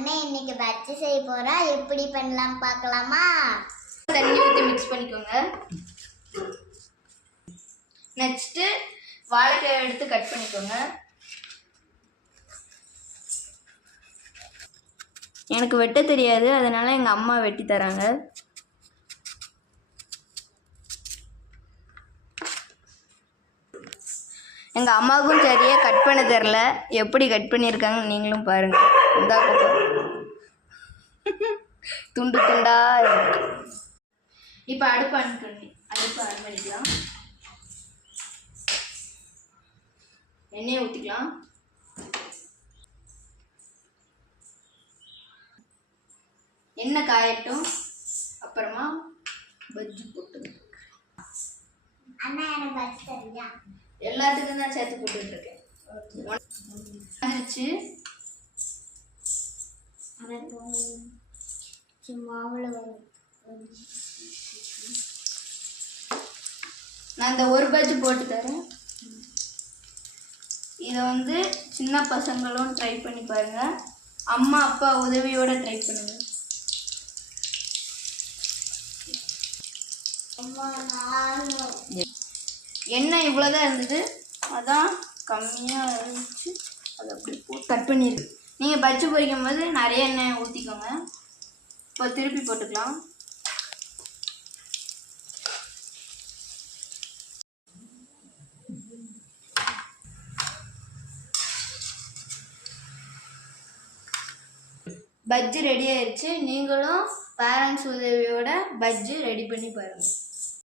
அண்ணன் இன்னைக்கு பஜ்ஜி செய்ய போறா. எப்படி பண்ணலாம் பார்க்கலாமா? தண்ணி ஊற்றி மிக்ஸ் பண்ணிக்கோங்க. நெக்ஸ்ட்டு வாழைக்காய் எடுத்து கட் பண்ணிக்கோங்க. எனக்கு வெட்ட தெரியாது, அதனால எங்கள் அம்மா வெட்டி தராங்க. எங்கள் அம்மாவுக்கும் சரியாக கட் பண்ண தெரில. எப்படி கட் பண்ணியிருக்காங்கன்னு நீங்களும் பாருங்கள். இந்தா துண்டு துண்டா இருக்கு. இப்போ அடுப்பு ஆன் பண்ணிக்கலாம். எண்ணெயை ஊற்றிக்கலாம். எண்ணெய் காயட்டும். அப்புறமா பஜ்ஜி போட்டு அண்ணா எனக்கு பஜ்ஜி தரியா? எல்லாத்துக்கும் தான் சேர்த்து போட்டுட்டு இருக்கேன். நான் இந்த ஒரு பஜ்ஜி போட்டு தரேன். இதை சின்ன பசங்களும் ட்ரை பண்ணி பாருங்க. அம்மா அப்பா உதவியோட ட்ரை பண்ணுங்க. எண்ணெய் இவ்வளோதான் இருந்தது, அதான் கம்மியாக இருந்துச்சு. அதை அப்படி போட்டு கட் பண்ணிடுது. நீங்கள் பஜ்ஜி பொரிக்கும் போது நிறைய எண்ணெய் ஊற்றிக்கோங்க. இப்போ திருப்பி போட்டுக்கலாம். பஜ்ஜி ரெடி ஆயிடுச்சு. நீங்களும் பேரண்ட்ஸ் உதவியோட பஜ்ஜி ரெடி பண்ணி பாருங்கள்.